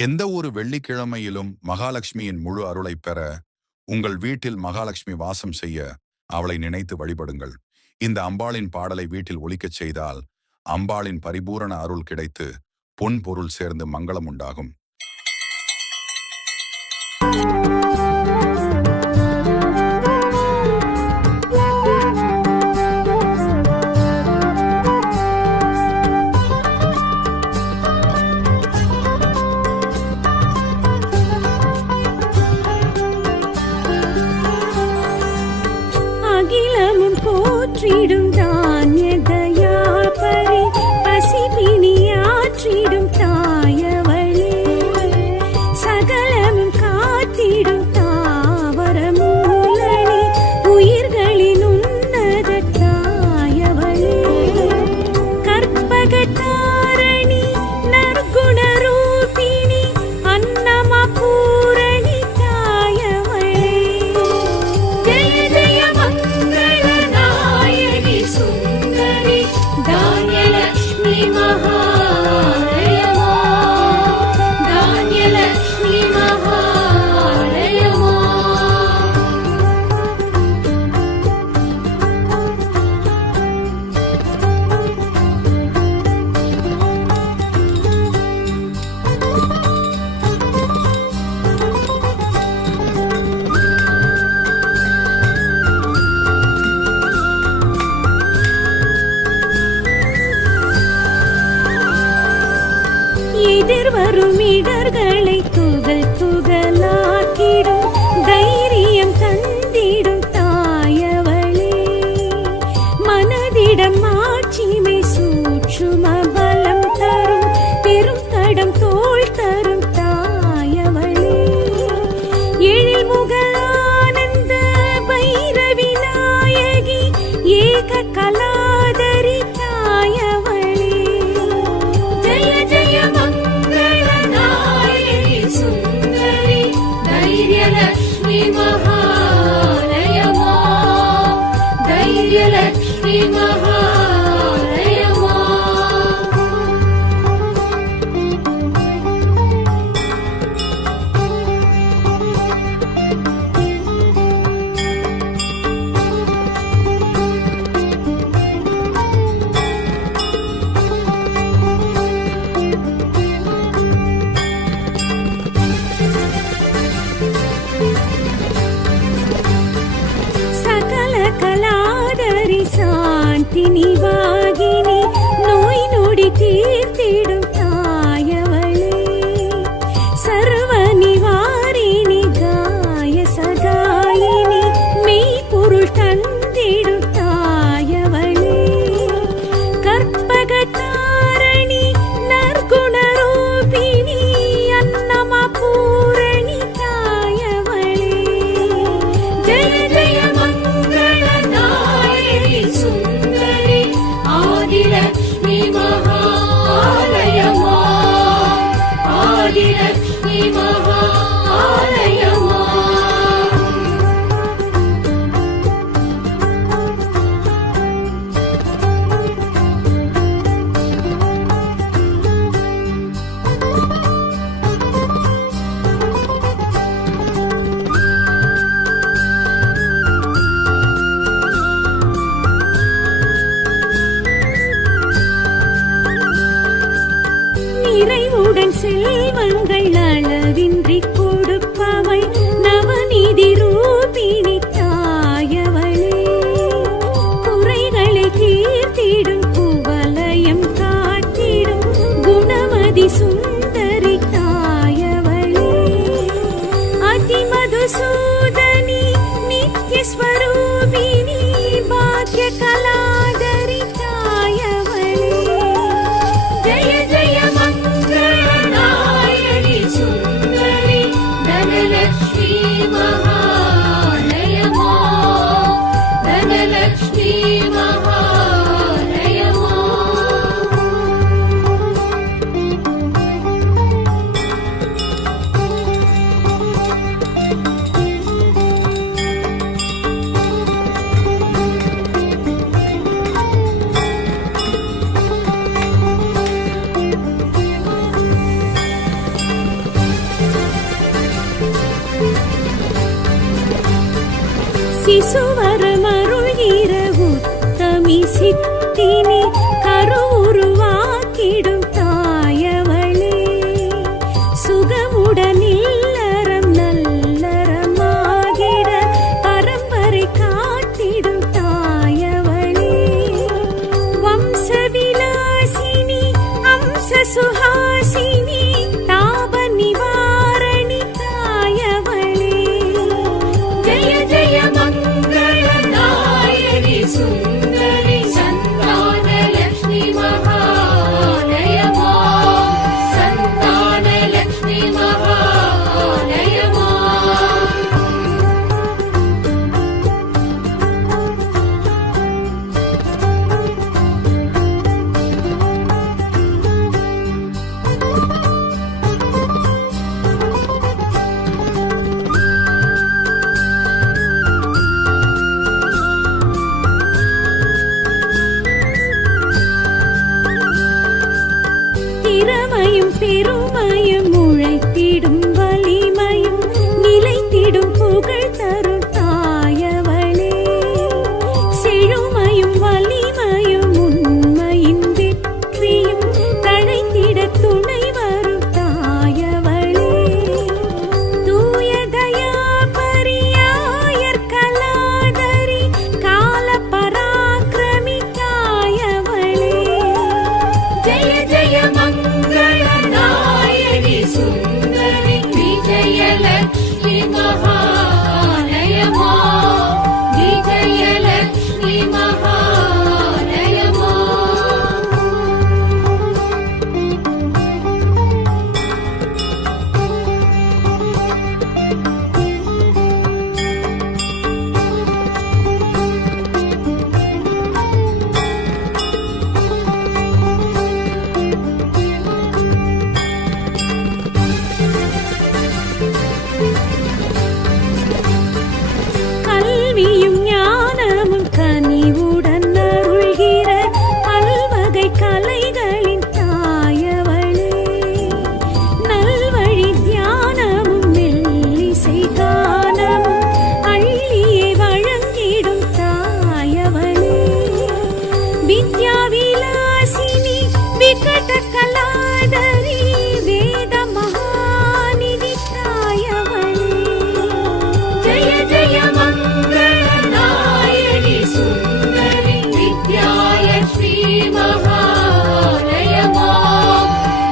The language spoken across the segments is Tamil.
எந்த ஒரு வெள்ளிக்கிழமையிலும் மகாலட்சுமியின் முழு அருளைப் பெற உங்கள் வீட்டில் மகாலட்சுமி வாசம் செய்ய அவளை நினைத்து வழிபடுங்கள். இந்த அம்பாளின் பாடலை வீட்டில் ஒலிக்கச் செய்தால் அம்பாளின் பரிபூரண அருள் கிடைத்து பொன் பொருள் சேர்ந்து மங்களம் உண்டாகும். அகிலமும் போற்றிடும் தானிய தயாபரி பசிபிணியாற்றிடும் தாயவளே சகலமும் காத்திடும் தாவர மூலனி உயிர்களின் உன்னத தாயவளே கற்பகதாரணி நற்குண ரூபிணி அன்னமா பூரணி தாயவளே ஜெய ஜெய மங்களநாயகி சுந்தரி தானியலக்ஷ்மி மகாலயமா தானியலக்ஷ்மி மகாலயமா. எதிர்வரும் இடர்களை துகள் துகளாக்கிடும் தைரியம் தந்திடும் தாயவளே மனதிடம் ஆட்சிமை சூட்சும பலம் தரும் பெரும் தடம் தோள் தரும் தாயவளே எழில் முக ஆனந்த பைரவி நாயகி ஏக கலாதரி தாயவளே ஜெய ஜெய மங்களநாயகி சுந்தரி தைரியலக்ஷ்மி மகாலயமா தைரியலக்ஷ்மி மகாலயமா. சகல கலாதரி சாந்தி நிவாகினி நோய் நொடி தீர்த்திடும் தாயவளே சர்வ நிவாரிணி காய சகாயினி மெய்ப்பொருள் தந்திடும் தாயவளே கற்பகதாரணி நற்குண ரூபிணி அன்னமா பூரணி தாயவளே ஜெய ஜெய மங்களநாயகி சுந்தரி ஆதிலக்ஷ்மி மகாலயமா ஆதிலக்ஷ்மி மகாலயமா. நிறைவுடன் செல்வங்கள் சிசுவரமருள்கிற உத்தமி சித்தினி கருவுருவாக்கிடும் தாயவளே சுகமுடன் இல்லறம் நல்லறமாகிட பரம்பரை காத்திடும் தாயவளே வம்சவிலாசினி அம்ச சுஹாசினி தாப நிவாரணி தாயவளே ஜெய ஜெய மங்கள நாயகி சுந்தரி சந்தான லக்ஷ்மி மகாலயமா சந்தான லக்ஷ்மி மகாலயமா திறமையும் பெருமையும் உழைத்திடும் வலிமையும் நிலைத்திடும் புகழ் தரும் தாயவளே செழுமையும் வலிமையும் உண்மையின் வெற்றியும் தழைத்திட துணை வரும் தாயவளே தூய தயா பரியாயர் கலாதரி கால பராக்கிரமி தாயவளே ஜெய ஜெய மங்கள நாயகி சுந்தரி விஜயலக்ஷ்மி மகாலயமா விஜயலக்ஷ்மி மகாலயமா கல்வியும் ஞானமும் கனிவுடன் அருள்கிற பல்வகை கலைகளின் தாயவளே நல்வழி தியானமும் மெல்லிசை கானமும் அள்ளியே வழங்கிடும் தாயவளே வித்யா விலாசினி விகட கலாதரி வேத மகாநிதி தாயவளே ஜெய ஜெய மங்கள நாயகி சுந்தரி வித்யாலக்ஷ்மி மகாலயமா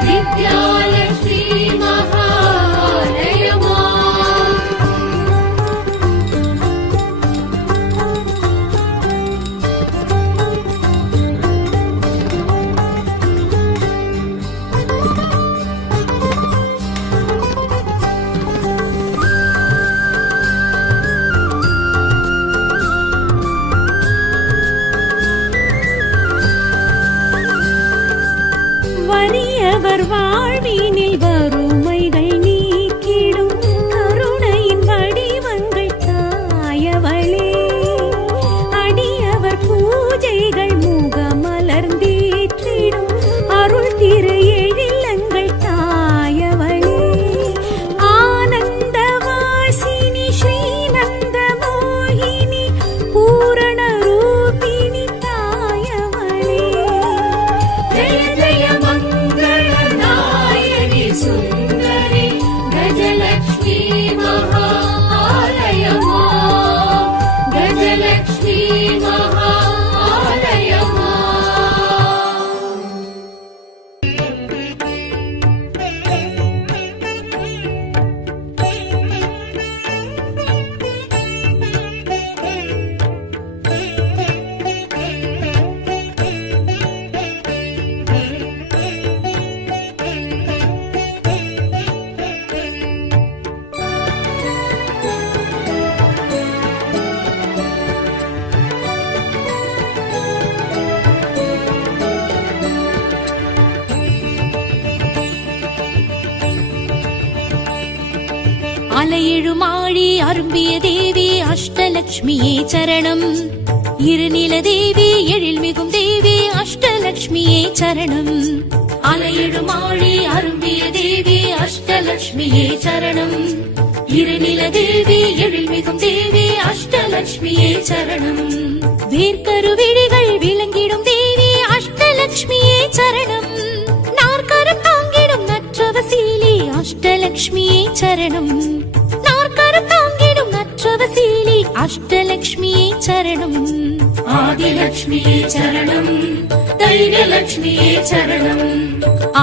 வித்யாலக்ஷ்மி மகாலயமா வறியவர் வாழ்வினில் வறுமைகள் நீக்கிடும் கருணையின் வடிவங்கள் தாயவளே அடியவர் பூஜைகள் முகமலர்ந்தேற்றிடும் அருள் திரு எழிலங்கள் தாயவளே ஆனந்த வாசினி ஸ்ரீநந்த மோகினி பூரண ரூபிணி தாயவளே ஜெய ஜெய மங்கள நாயகி சுந்தரி கஜலக்ஷ்மி மகாலயமா கஜலக்ஷ்மி மகாலயமா அலையெழுமாழி அரும்பிய தேவி அஷ்டலக்ஷ்மியே சரணம் இருநில தேவி எழில்மிகும் தேவி அஷ்டலக்ஷ்மியே சரணம் அலையெழுமாழி அரும்பிய தேவி அஷ்டலட்சுமியே சரணம். இருநில தேவி எழில்மிகும் தேவி அஷ்டலட்சுமியே சரணம். வேர்க்கருவிழிகள் விளங்கிடும் தேவி அஷ்டலட்சுமியே சரணம். நாற்கரம் தாங்கிடும் நற்றவசீலி அஷ்டலட்சுமியே சரணம். நாற்கரம் தாங்கிடும் நற்றவசீலி அஷ்டலட்சுமியே சரணம். ஆதிலட்சுமியே சரணம். தைரியலட்சுமியே சரணம்.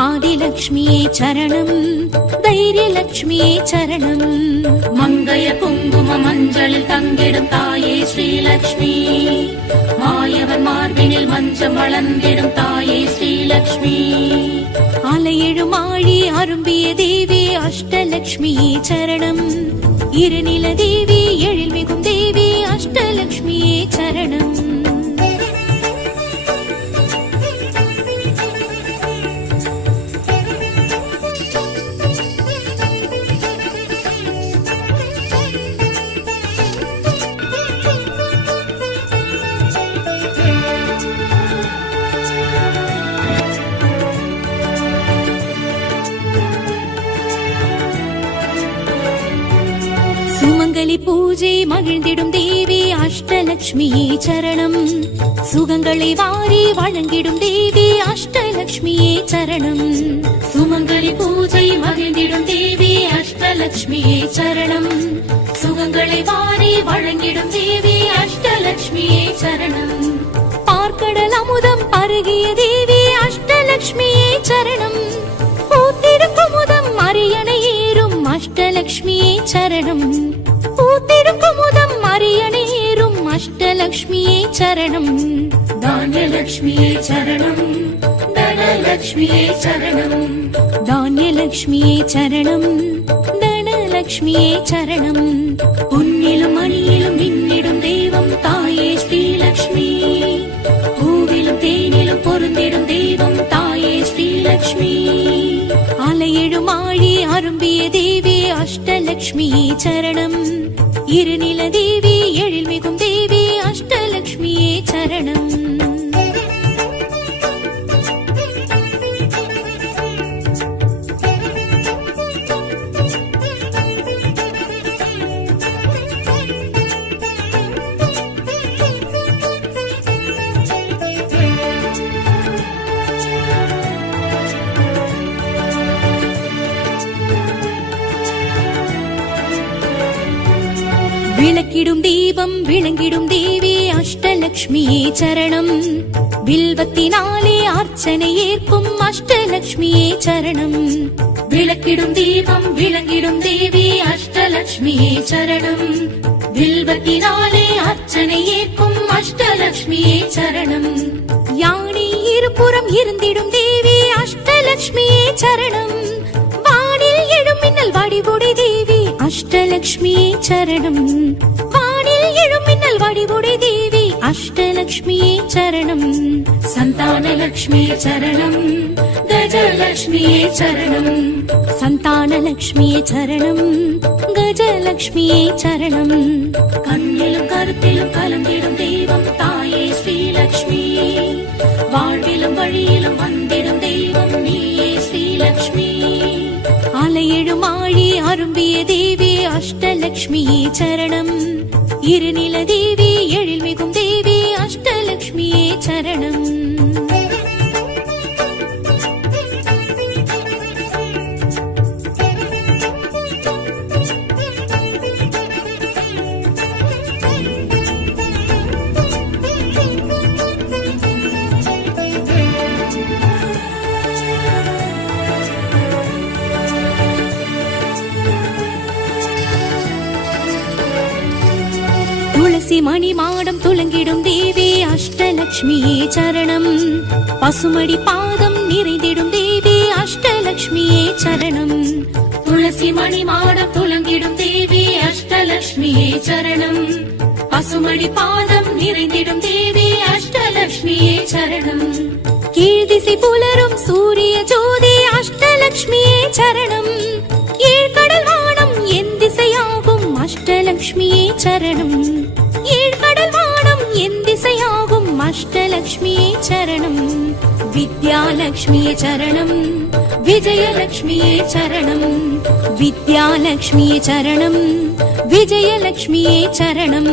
ஆதிலட்சுமியே சரணம். தைரியலட்சுமியே சரணம். மங்கைய குங்கும மஞ்சளில் தங்கிடும் தாயே ஸ்ரீலட்சுமி. மாயவன் மார்பினில் மஞ்சம் வளர்ந்திடும் தாயே ஸ்ரீலட்சுமி. அலையெழும் ஆழி அரும்பிய தேவி அஷ்டலட்சுமியே சரணம். இருநில தேவி எழில்மிகும் தேவி அஷ்டலட்சுமியே சரணம். சுமங்கலி பூஜை மகிழ்ந்திடும் தேவி அஷ்டலட்சுமியே சரணம். சுகங்களை வாரி வழங்கிடும் தேவி அஷ்டலட்சுமியே சரணம். சுமங்கலி பூஜை மகிழ்ந்திடும் தேவி அஷ்டலட்சுமியே சரணம். சுகங்களை வாரி வழங்கிடும் தேவி அஷ்டலட்சுமியே சரணம். பார்க்கடல் அமுதம் பருகிய தேவி அஷ்டலட்சுமியே சரணம். பூத்திடும் குமுதம் அரியணை ஏறும் அஷ்டலட்சுமியே சரணம். பூத்திடும் குமுதம் அரியணை ஏறும் அஷ்டலட்சுமியே சரணம். தானியலட்சுமியே சரணம். தனலட்சுமியே சரணம். தானியலட்சுமியே சரணம். தனலட்சுமியே சரணம். பொன்னிலும் மணியிலும் மின்னிடும் தெய்வம் தாயே ஸ்ரீலட்சுமி. பூவிலும் தேனிலும் பொருந்திடும் தெய்வம் தாயே ஸ்ரீலட்சுமி. அலையெழும் ஆழி அரும்பிய தேவி அஷ்டலட்சுமியே சரணம். இருநில தேவி எழில்மிகும் தேவி அஷ்டலட்சுமியே சரணம். விளக்கிடும் தீபம் விளங்கிடும் தேவி அஷ்டலட்சுமியே சரணம். வில்வத்தினாலே அர்ச்சனை ஏற்கும் அஷ்டலட்சுமியே சரணம். விளக்கிடும் தீபம் விளங்கிடும் தேவி அஷ்டலட்சுமியே சரணம். வில்வத்தினாலே அர்ச்சனை ஏற்கும் அஷ்டலட்சுமியே சரணம். யானை இருபுறம் இருந்திடும் தேவி அஷ்டலட்சுமியே சரணம். வானில் எழும் மின்னல் வடிவுடை தேவி அஷ்டலட்சுமியே சரணம். வானில் எழும் மின்னல் வடிவுடை தேவி அஷ்டலட்சுமியே சரணம். சந்தானலட்சுமியே சரணம். கஜலட்சுமியே சரணம். சந்தானலட்சுமியே சரணம். கஜலட்சுமியே சரணம். கண்ணிலும் கருத்திலும் கலந்திடும் தெய்வம் தாயே ஸ்ரீலட்சுமி. வாழ்விலும் வழியிலும் வந்திடும் தெய்வம் நீயே ஸ்ரீலட்சுமி. அலையெழும் ஆழி அரும்பிய தேவி அஷ்டலட்சுமியே சரணம். இருநில தேவி எழில்மிகும் தேவி அஷ்டலட்சுமியே சரணம். துளசி மணி மாடம் துலங்கிடும் தேவி அஷ்டலட்சுமியே சரணம். பசுமடி பாதம் நிறைந்திடும் தேவி அஷ்டலட்சுமியே சரணம். துளசி மணி மாடம் துலங்கிடும் தேவி அஷ்டலட்சுமியே சரணம். பசுமடி பாதம் நிறைந்திடும் தேவி அஷ்டலட்சுமியே சரணம். கீழ்திசை புலரும் சூரிய ஜோதி அஷ்டலட்சுமியே சரணம். ஏழ்கடல் வானம் என் திசையாகும் அஷ்டலட்சுமியே சரணம். ஏழ்கடல் வானம் என் திசையாகும் அஷ்டலட்சுமியே சரணம். வித்யாலக்ஷ்மியே சரணம் விஜயலக்ஷ்மியே சரணம் வித்யாலக்ஷ்மியே சரணம் விஜயலக்ஷ்மியே சரணம்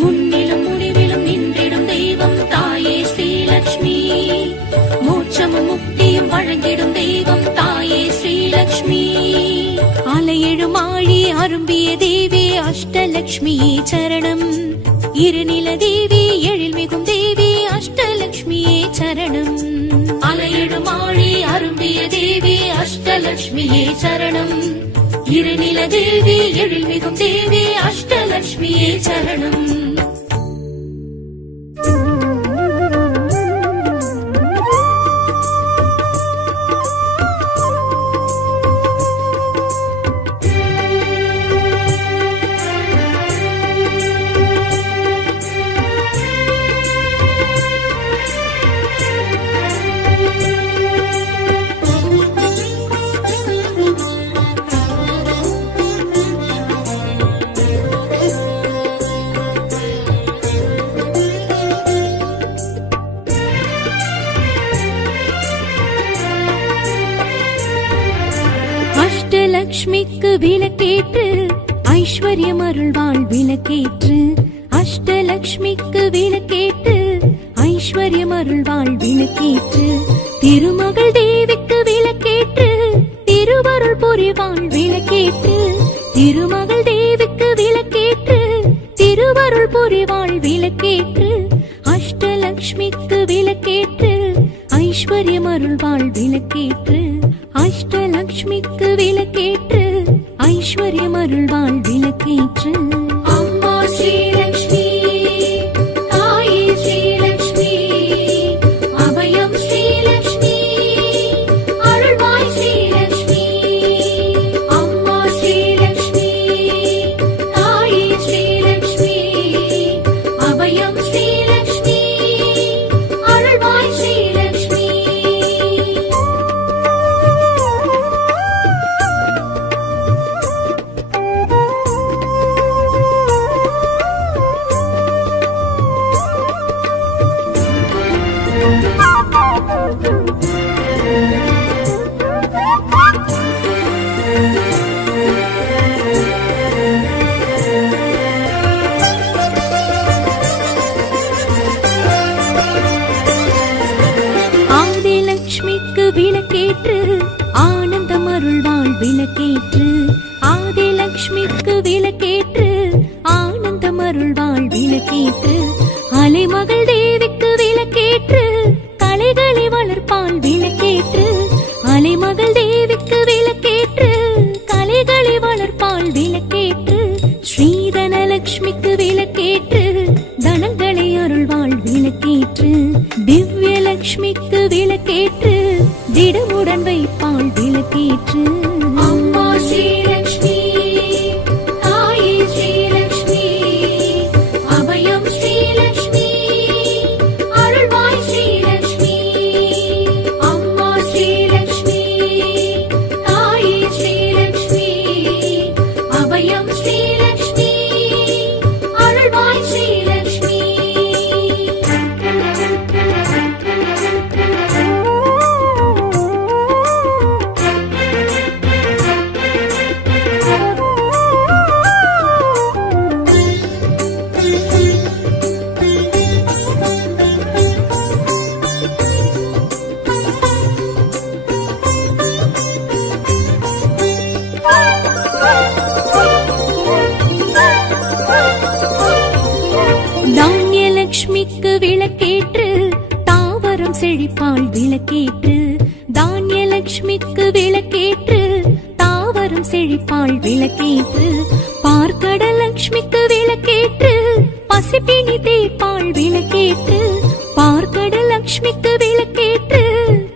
முன்னிலும் முடிவிலும் நின்றிடும் தெய்வம் தாயே ஸ்ரீலக்ஷ்மி மோட்சமும் முக்தியும் வழங்கிடும் தெய்வம் தாயே ஸ்ரீலக்ஷ்மி அலையெழும் ஆழி அரும்பிய தேவி அஷ்டலக்ஷ்மியே சரணம் இருநில தேவி எழில் மிகும் தேவி அஷ்டலக்ஷ்மியே சரணம் அலையெழும் ஆழி அரும்பிய தேவி அஷ்டலக்ஷ்மியே சரணம் இருநில தேவி எழில் மிகும் தேவி அஷ்டலக்ஷ்மியே சரணம் அஷ்டலக்ஷ்மிக்கு விளக்கேற்று ஐஸ்வர்யம் அருள்வாள் விளக்கேற்று அஷ்டலக்ஷ்மிக்கு விளக்கேற்று ஐஸ்வர்யம் அருள்வாள் விளக்கேற்று திருமகள் தேவிக்கு விளக்கேற்று திருவருள் புரிவாள் விளக்கேற்று திருமகள் தேவிக்கு விளக்கேற்று திருவருள் புரிவாள் விளக்கேற்று அஷ்டலக்ஷ்மிக்கு விளக்கேற்று ஐஸ்வர்யம் அருள்வாள் விளக்கேற்று அஷ்டலக்ஷ்மிக்கு விளக்கேற்று ஐஸ்வர்யம் அருள்வாள் விளக்கேற்று அம்மா ஸ்ரீலக்ஷ்மி தாயே ஸ்ரீலக்ஷ்மி அபயம் ஸ்ரீலக்ஷ்மி அருள்வாய் ஸ்ரீலக்ஷ்மி அம்மா ஸ்ரீலக்ஷ்மி தாயே ஸ்ரீலக்ஷ்மி அபயம் ஸ்ரீலக்ஷ்மி அருள்வாய் ஸ்ரீலக்ஷ்மி ஆதிலக்ஷ்மிக்கு விளக்கேற்று ஆனந்தம் அருள்வாள் விளக்கேற்று ஆதிலக்ஷ்மிக்கு விளக்கேற்று ஆனந்தம் அருள்வாள் விளக்கேற்று அலைமகள் தேவிக்கு விளக்கேற்று கலைகளை வளர்ப்பாள் விளக்கேற்று அலைமகள் தேவிக்கு விளக்கேற்று கலைகளை வளர்ப்பாள் விளக்கேற்று ஸ்ரீதனலக்ஷ்மிக்கு விளக்கேற்று தனங்களை அருள்வாள் விளக்கேற்று திவ்யலக்ஷ்மிக்கு விளக்கேற்று திடமுடன் வைப்பாள் விளக்கேற்று அம்மா ஸ்ரீலக்ஷ்மி தாயே ஸ்ரீலக்ஷ்மி அபயம் ஸ்ரீலக்ஷ்மி அருள்வாய் ஸ்ரீலக்ஷ்மி அம்மா ஸ்ரீலக்ஷ்மி தாயே ஸ்ரீலக்ஷ்மி அபயம் ஸ்ரீலக்ஷ்மி அருள்வாய் ஸ்ரீலக்ஷ்மி தானியலக்ஷ்மிக்கு விளக்கேற்று தாவரம் செழிப்பாள் விளக்கேற்று தானியலக்ஷ்மிக்கு விளக்கேற்று தாவரம் செழிப்பாள் விளக்கேற்று பார்க்கடலக்ஷ்மிக்கு விளக்கேற்று பசிப்பினி தீர்ப்பாள் விளக்கேற்று பார்க்கடலக்ஷ்மிக்கு விளக்கேற்று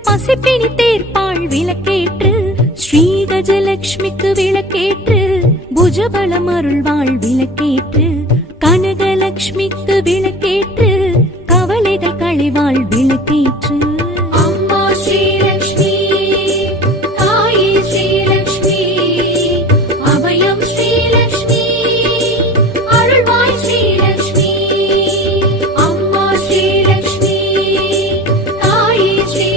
பசிப்பினி தீர்ப்பாள் விளக்கேற்று ஸ்ரீகஜலக்ஷ்மிக்கு விளக்கேற்று புஜபலம் அருள்வாள் விளக்கேற்று கனகலக்ஷ்மிக்கு விளக்கேற்று கவலைகள் களைவாள் விளக்கேற்று அம்மா ஸ்ரீலக்ஷ்மி தாயே ஸ்ரீலக்ஷ்மி அபயம் ஸ்ரீலக்ஷ்மி அருள்வாய் ஸ்ரீலக்ஷ்மி அம்மா ஸ்ரீலக்ஷ்மி தாயே ஸ்ரீ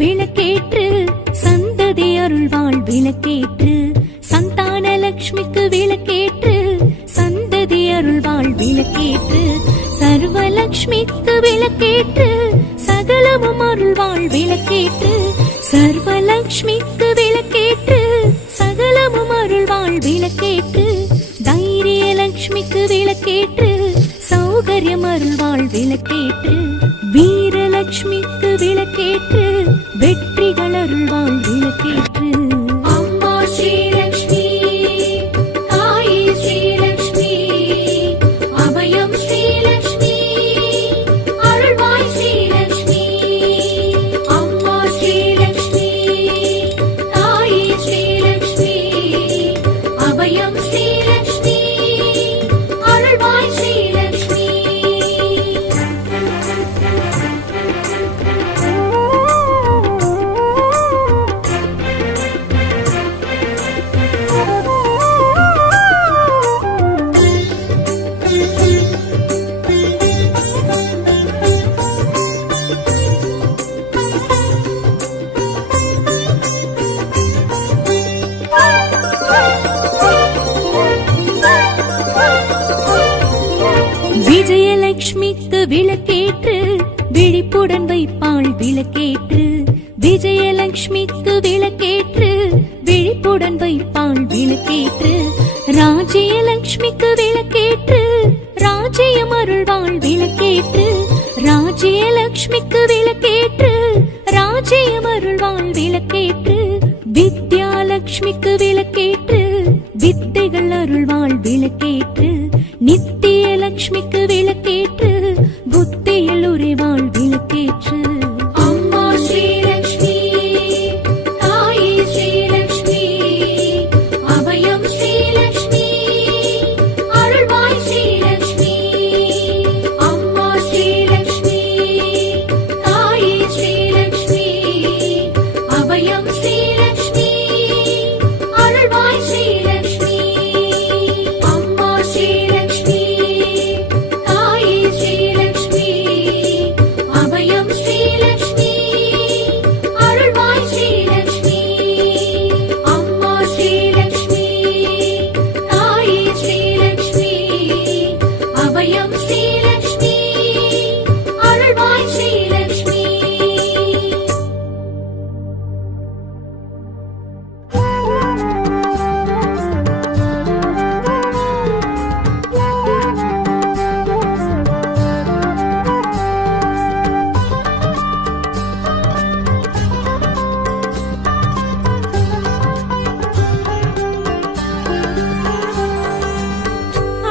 விளக்கேற்று சந்ததி அருள்வாள் விளக்கேற்று சந்தான லக்ஷ்மிக்கு விளக்கேற்று சந்ததி அருள்வாள் விளக்கேற்று சர்வலக்ஷ்மிக்கு விளக்கேற்று சகலமும் அருள்வாள் விளக்கேற்று சர்வலக்ஷ்மிக்கு விளக்கேற்று சகலமும் அருள்வாள் விளக்கேற்று தைரிய லக்ஷ்மிக்கு விளக்கேற்று சௌகரியம் அருள்வாள் விளக்கேற்று வீரலக்ஷ்மிக்கு விளக்கேற்று வெற்றிகள் அருள்வாள் விளக்கேற்று அம்மா ஸ்ரீலக்ஷ்மி தாயே ஸ்ரீலக்ஷ்மி அபயம் ஸ்ரீலக்ஷ்மி அருள்வாய் ஸ்ரீலக்ஷ்மி அம்மா ஸ்ரீலக்ஷ்மி தாயே ஸ்ரீலக்ஷ்மி அபயம் ஸ்ரீலக்ஷ்மி அருள்வாய் ஸ்ரீலக்ஷ்மி விஜயலட்சுமிக்கு விளக்கேற்று விழிப்புடன் வைப்பாள் விளக்கேற்று விஜயலட்சுமிக்கு விளக்கேற்று விழிப்புடன் வைப்பாள் விளக்கேற்று ராஜ்யலட்சுமிக்கு விளக்கேற்று ராஜ்யம் அருள்வாள் விளக்கேற்று ராஜ்யலட்சுமிக்கு விளக்கேற்று ராஜ்யம் அருள்வாள் விளக்கேற்று வித்யாலட்சுமிக்கு விளக்கேற்று வித்தைகள் அருள்வாள் விளக்கேற்று நித்திய லட்சுமிக்கு விளக்கேற்று புத்தியில் உறைவாள் விளக்கேற்று அம்மா ஸ்ரீலக்ஷ்மி தாயே ஸ்ரீலக்ஷ்மி அபயம் ஸ்ரீலக்ஷ்மி அருள்வாய் ஸ்ரீலக்ஷ்மி அம்மா ஸ்ரீலக்ஷ்மி தாயே ஸ்ரீலக்ஷ்மி அபயம் ஸ்ரீலக்ஷ்மி அருள்வாய் ஸ்ரீலக்ஷ்மி அம்மா ஸ்ரீலக்ஷ்மி தாயே ஸ்ரீலக்ஷ்மி அபயம் ஸ்ரீலக்ஷ்மி அருள்வாய் ஸ்ரீலக்ஷ்மி அம்மா ஸ்ரீலக்ஷ்மி தாயே ஸ்ரீலக்ஷ்மி அபயம் ஸ்ரீலக்ஷ்மி அருள்வாய் ஸ்ரீலக்ஷ்மி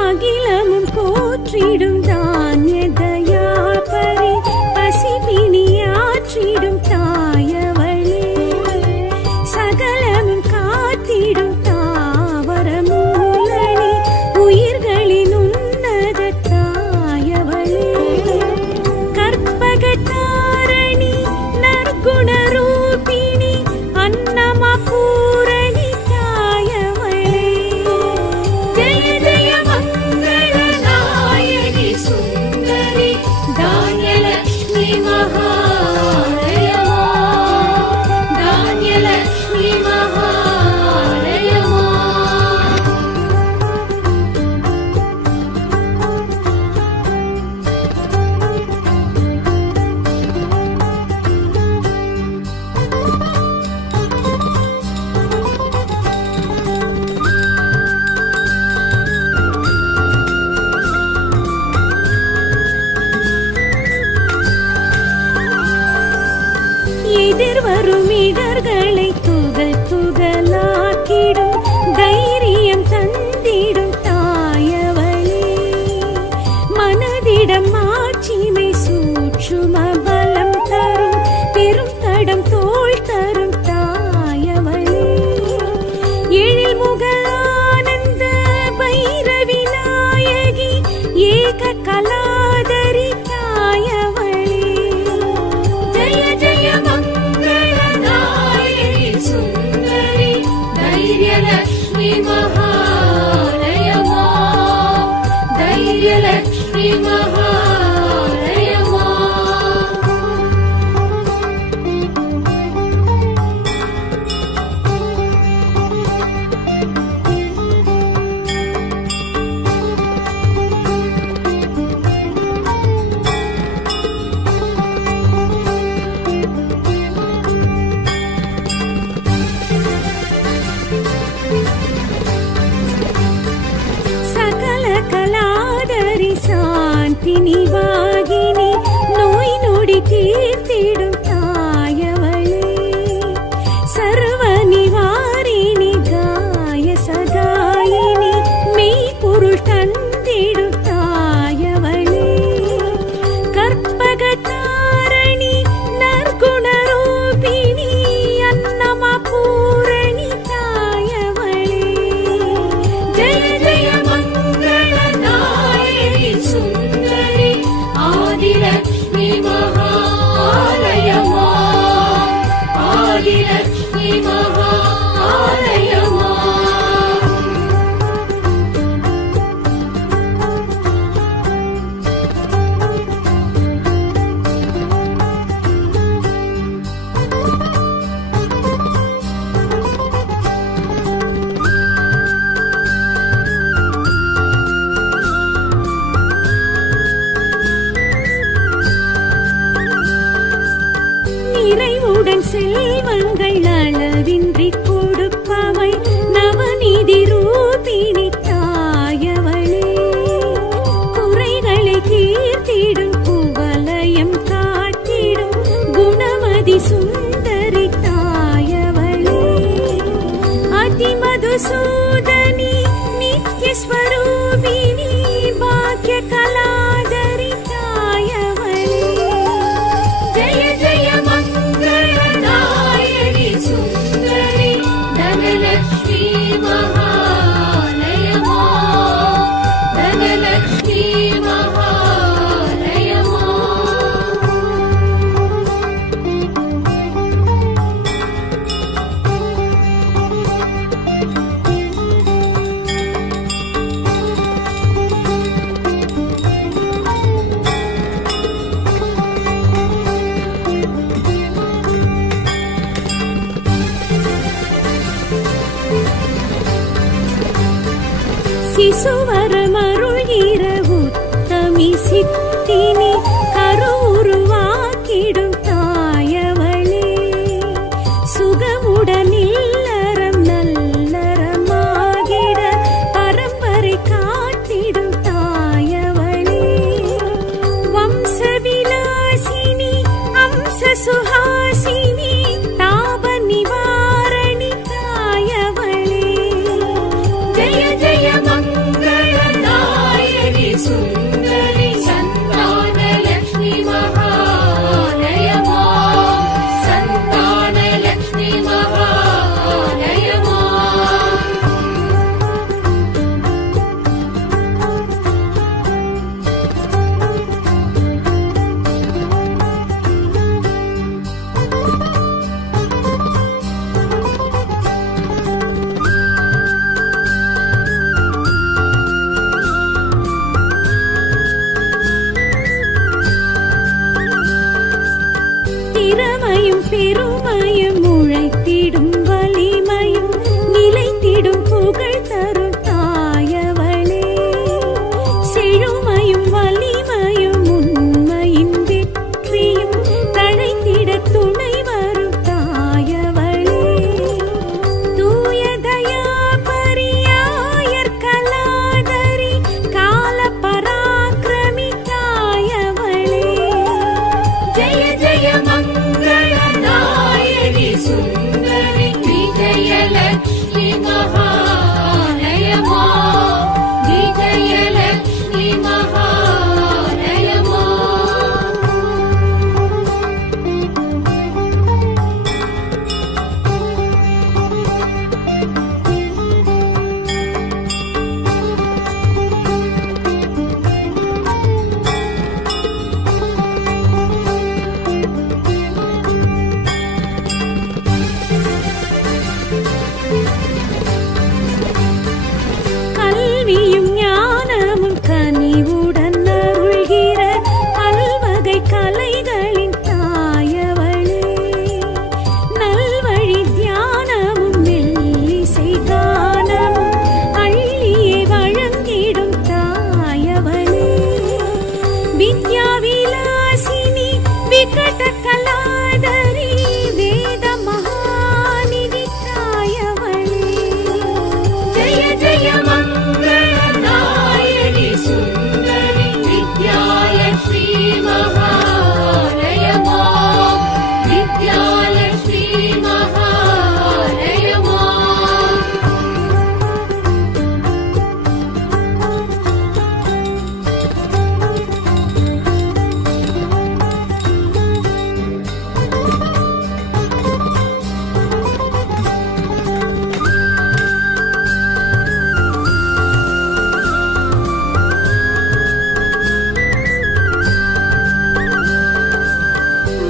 அகிலமும் போற்றிடும் தானிய தயாபரி பசிபிணியாற்றிடும் தாயவளே சகலமும் காத்திடும் தாவர மூலனி உயிர்களின் உன்னத தாயவளே கற்பகதாரணி நற்குண ரூபிணி அன்னமா பூரணி தாயவளே ஜெய ஜெய மங்கள நாயகி சுந்தரி தான்யலக்ஷ்மி மகாலயமா தான்யலக்ஷ்மி மகாலயமா எதிர்வரும் இடர்களை துகள் துகளாக்கிடும் தைரியம் தந்திடும் தாயவளே மனதிடம் மாட்சிமை சூட்சும பலம் தரும் பெரும் தடம் தோள் தரும் தாயவளே எழில் முக ஆனந்த பைரவி நாயகி ஏக கலாதரி தாயவளே ஜெய ஜெய மங்கள வாசினி வாகினி நோய் நொடி தீர்த்திடும் தாயவளே சர்வ நிவாரிணி காய சகாயினி மெய்ப்பொருள் தந்திடும் தாயவளே கற்பகதாரணி நற்குணரூபிணி அன்னமா பூரணி தாயவளே ஜெய ஜெய மங்கள நாயகி சுந்தரி ஆதிலக்ஷ்மி மகாலயமா ஆதிலக்ஷ்மி மகாலயமா நிறைவுடன் செல்வங்கள் அளவின்றி கொடுப்பவை நவநீதி ரூபிணி தாயவளே குறைகளை தீர்த்திடும் குவலயம் காட்டிடும் குணமதி சுந்தரி தாயவளே அதிமதுசூதனி நித்யஸ்வரூபிணி பாக்ய கலாதரி தாயவளே ஜெய ஜெய மங்கள நாயகி சுந்தரி தனலக்ஷ்மி மகாலயமா தனலக்ஷ்மி மகாலயமா சிசுவரமருள்கிற உத்தமி சித்தினி கருவுருவாக்கிடும் தாயவளே சுகமுடன் இல்லறம் நல்லறமாகிட பரம்பரை காட்டிடும் தாயவளே வம்சவிலாசினி அம்ச சுஹாசினி தாப நிவாரணி தாயவளே ஜெய ஜெய மங்கள நாயகி சுந்தரி சந்தான லக்ஷ்மி மகாலயமா சந்தான லக்ஷ்மி மகாலயமா திறமையும் பெருமையும் உழைத்திடும் வலிமையும் நிலைத்திடும் புகழ் தரும் தாயவளே செழுமையும் வலிமையும் உண்மையின் வெற்றியும் தழைத்திட துணை வரும் தாயவளே தூய தயா பரியாயர் கலாதரி கால பராக்கிரமி தாயவளே ஜெய ஜெய மங்கள நாயகி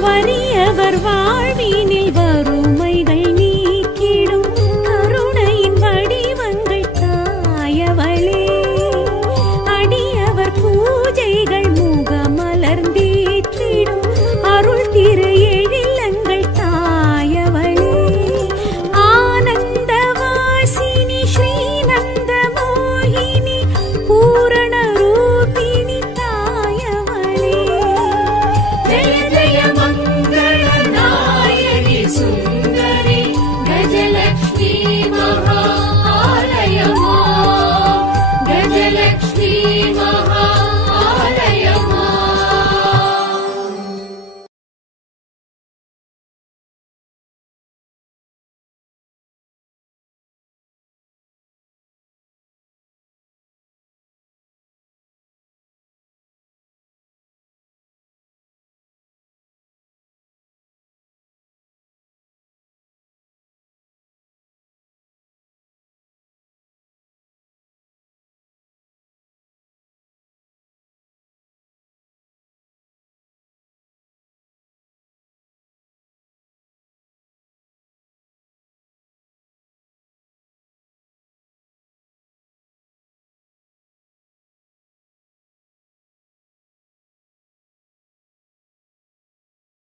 வறியவர் வாழ்வினில்